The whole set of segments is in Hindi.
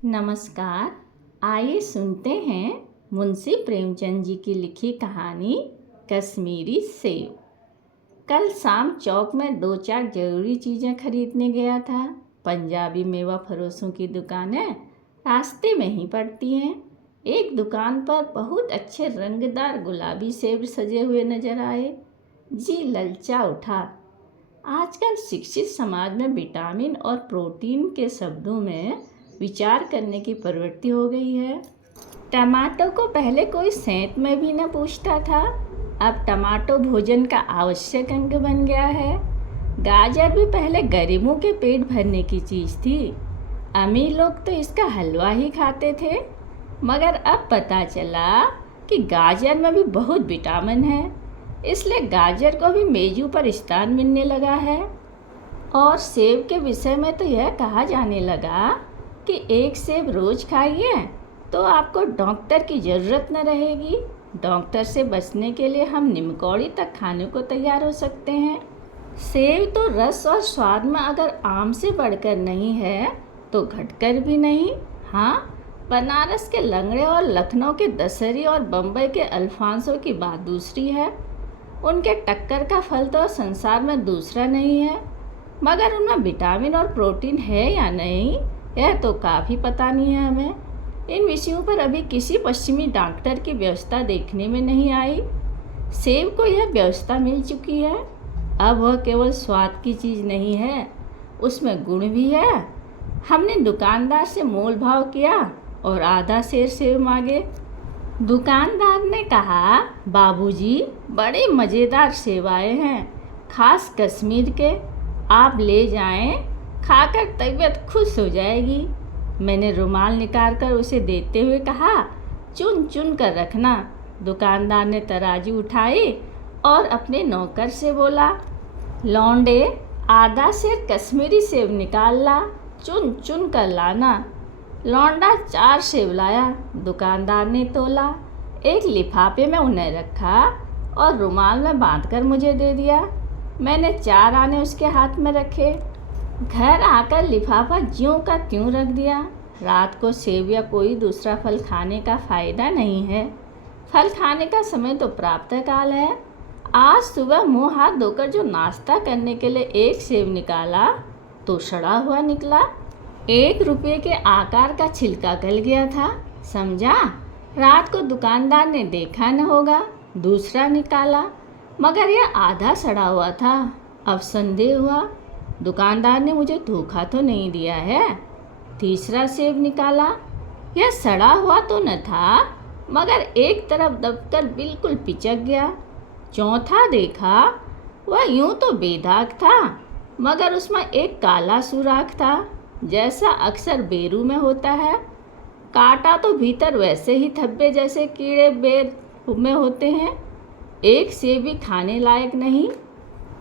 नमस्कार। आइए सुनते हैं मुंशी प्रेमचंद जी की लिखी कहानी कश्मीरी सेब। कल शाम चौक में दो चार ज़रूरी चीज़ें खरीदने गया था। पंजाबी मेवा फरोशों की दुकानें रास्ते में ही पड़ती हैं। एक दुकान पर बहुत अच्छे रंगदार गुलाबी सेब सजे हुए नजर आए। जी ललचा उठा। आजकल शिक्षित समाज में विटामिन और प्रोटीन के शब्दों में विचार करने की प्रवृत्ति हो गई है। टमाटो को पहले कोई सेंत में भी न पूछता था, अब टमाटो भोजन का आवश्यक अंग बन गया है। गाजर भी पहले गरीबों के पेट भरने की चीज़ थी, अमीर लोग तो इसका हलवा ही खाते थे। मगर अब पता चला कि गाजर में भी बहुत विटामिन है, इसलिए गाजर को भी मेजों पर स्थान मिलने लगा है। और सेब के विषय में तो यह कहा जाने लगा कि एक सेब रोज खाइए तो आपको डॉक्टर की ज़रूरत न रहेगी। डॉक्टर से बचने के लिए हम निमकौड़ी तक खाने को तैयार हो सकते हैं। सेब तो रस और स्वाद में अगर आम से बढ़कर नहीं है तो घटकर भी नहीं। हाँ, बनारस के लंगड़े और लखनऊ के दशहरी और बम्बई के अल्फांसो की बात दूसरी है। उनके टक्कर का फल तो संसार में दूसरा नहीं है। मगर उनमें विटामिन और प्रोटीन है या नहीं, यह तो काफ़ी पता नहीं है हमें। इन विषयों पर अभी किसी पश्चिमी डॉक्टर की व्यवस्था देखने में नहीं आई। सेब को यह व्यवस्था मिल चुकी है। अब वह केवल स्वाद की चीज़ नहीं है, उसमें गुण भी है। हमने दुकानदार से मोल भाव किया और आधा सेर सेब मांगे। दुकानदार ने कहा, बाबूजी बड़े मज़ेदार सेब आए हैं, खास कश्मीर के, आप ले जाएं, खाकर तबीयत खुश हो जाएगी। मैंने रुमाल निकाल कर उसे देते हुए कहा, चुन चुन कर रखना। दुकानदार ने तराजू उठाई और अपने नौकर से बोला, लौंडे आधा सेर कश्मीरी सेब निकाल ला, चुन चुन कर लाना। लौंडा 4 सेब लाया। दुकानदार ने तोला, एक लिफाफे में उन्हें रखा और रुमाल में बांधकर मुझे दे दिया। मैंने 4 आने उसके हाथ में रखे। घर आकर लिफाफा ज्यों का त्यों रख दिया। रात को सेब या कोई दूसरा फल खाने का फ़ायदा नहीं है। फल खाने का समय तो प्रातः काल है। आज सुबह मुंह हाथ धोकर जो नाश्ता करने के लिए एक सेब निकाला तो सड़ा हुआ निकला। 1 रुपये के आकार का छिलका गल गया था। समझा, रात को दुकानदार ने देखा न होगा। दूसरा निकाला, मगर यह आधा सड़ा हुआ था। अब संदेह हुआ, दुकानदार ने मुझे धोखा तो नहीं दिया है। तीसरा सेब निकाला, यह सड़ा हुआ तो न था, मगर एक तरफ दबकर बिल्कुल पिचक गया। चौथा देखा, वह यूं तो बेदाग था, मगर उसमें एक काला सुराख था, जैसा अक्सर बेरू में होता है। काटा तो भीतर वैसे ही धब्बे जैसे कीड़े बेर में होते हैं। एक सेब भी खाने लायक नहीं।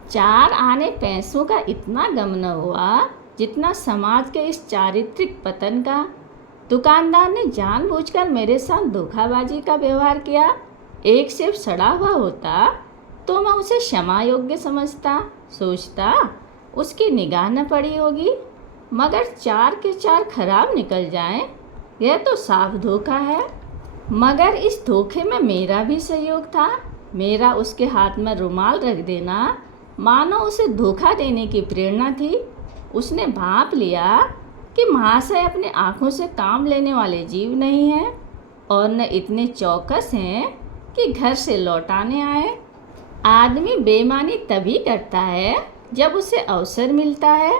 4 आने पैसों का इतना गम न हुआ जितना समाज के इस चारित्रिक पतन का। दुकानदार ने जानबूझकर मेरे साथ धोखाबाजी का व्यवहार किया। एक सेब सड़ा हुआ होता तो मैं उसे क्षमा योग्य समझता, सोचता उसकी निगाह न पड़ी होगी। मगर 4 के 4 खराब निकल जाएं, यह तो साफ धोखा है। मगर इस धोखे में मेरा भी सहयोग था। मेरा उसके हाथ में रुमाल रख देना मानो उसे धोखा देने की प्रेरणा थी। उसने भांप लिया कि महाशय अपने आँखों से काम लेने वाले जीव नहीं हैं और न इतने चौकस हैं कि घर से लौटाने आए। आदमी बेईमानी तभी करता है जब उसे अवसर मिलता है।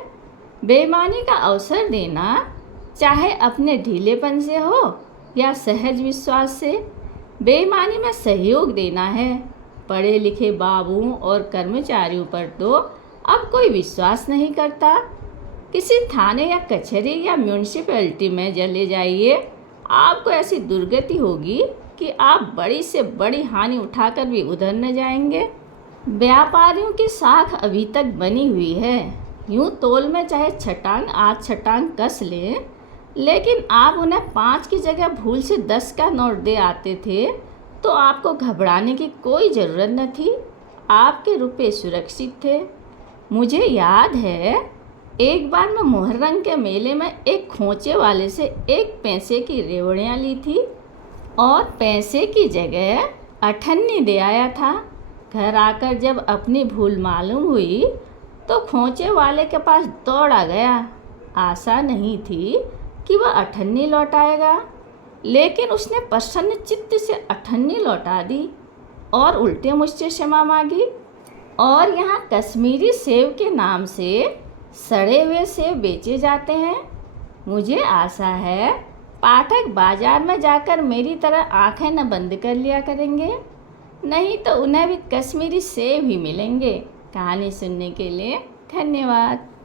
बेईमानी का अवसर देना चाहे अपने ढीलेपन से हो या सहज विश्वास से, बेईमानी में सहयोग देना है। पढ़े लिखे बाबुओं और कर्मचारियों पर तो अब कोई विश्वास नहीं करता। किसी थाने या कचहरी या म्यूनिसिपैलिटी में चले जाइए, आपको ऐसी दुर्गति होगी कि आप बड़ी से बड़ी हानि उठाकर भी उधर न जाएंगे। व्यापारियों की साख अभी तक बनी हुई है। यूँ तोल में चाहे छटांग आज छटांग कस लें, लेकिन आप उन्हें 5 की जगह भूल से 10 का नोट दे आते थे तो आपको घबराने की कोई ज़रूरत न थी। आपके रुपए सुरक्षित थे। मुझे याद है एक बार मैं मुहर्रम के मेले में एक खोंचे वाले से 1 पैसे की रेवड़ियाँ ली थी और पैसे की जगह अठन्नी दे आया था। घर आकर जब अपनी भूल मालूम हुई तो खोंचे वाले के पास दौड़ा गया। आशा नहीं थी कि वह अठन्नी लौटाएगा, लेकिन उसने प्रसन्न चित्त से अठन्नी लौटा दी और उल्टे मुझसे क्षमा मांगी। और यहाँ कश्मीरी सेब के नाम से सड़े हुए सेब बेचे जाते हैं। मुझे आशा है पाठक बाजार में जाकर मेरी तरह आंखें न बंद कर लिया करेंगे, नहीं तो उन्हें भी कश्मीरी सेब ही मिलेंगे। कहानी सुनने के लिए धन्यवाद।